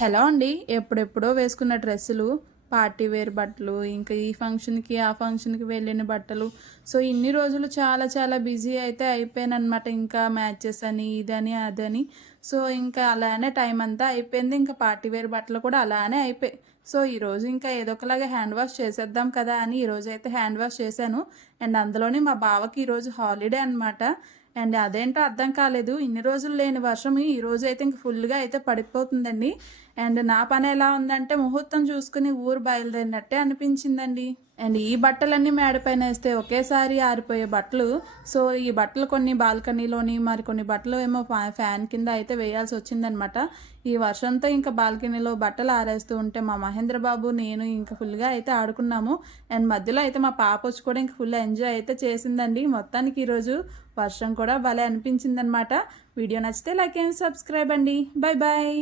Hello అండి. ఎప్పుడెప్పుడో వేసుకున్న డ్రెస్సులు పార్టీ వేర్ బట్టలు ఇంకా ఈ ఫంక్షన్కి ఆ ఫంక్షన్కి వెళ్ళిన బట్టలు. సో ఇన్ని రోజులు చాలా చాలా బిజీ అయితే అయిపోయాను అనమాట ఇంకా మ్యాచెస్ అని ఇదని అదని. సో ఇంకా అలానే టైం అంతా అయిపోయింది. ఇంకా పార్టీ వేర్ బట్టలు కూడా అలానే అయిపోయాయి సో ఈరోజు ఇంకా ఏదో ఒకలాగా హ్యాండ్ వాష్ చేసేద్దాం కదా అని ఈరోజు అయితే హ్యాండ్ వాష్ చేశాను. అండ్ అందులోనే మా బావకి ఈరోజు హాలిడే అనమాట అండ్ అదేంటో అర్థం కాలేదు. ఇన్ని రోజులు లేని వర్షం ఈ రోజు అయితే ఇంక ఫుల్గా అయితే పడిపోతుందండి. అండ్ నా పని ఎలా ఉందంటే ముహూర్తం చూసుకుని ఊరు బయలుదేరినట్టే అనిపించిందండి. అండ్ ఈ బట్టలన్నీ మేడపైన వేస్తే ఒకేసారి ఆరిపోయే బట్టలు. సో ఈ బట్టలు కొన్ని బాల్కనీలోని మరి కొన్ని బట్టలు ఏమో ఫ్యాన్ కింద అయితే వేయాల్సి వచ్చిందనమాట ఈ వర్షంతో ఇంకా బాల్కనీలో బట్టలు ఆరేస్తూ ఉంటే మా మహేంద్ర బాబు నేను ఇంకా ఫుల్గా అయితే ఆడుకున్నాము. అండ్ మధ్యలో అయితే మా పాప వచ్చి కూడా ఇంకా ఫుల్ ఎంజాయ్ అయితే చేసిందండి. మొత్తానికి ఈరోజు వర్షం కూడా భలే అనిపించిందనమాట వీడియో నచ్చితే లైక్ అండ్ సబ్స్క్రైబ్ అండి. Bye bye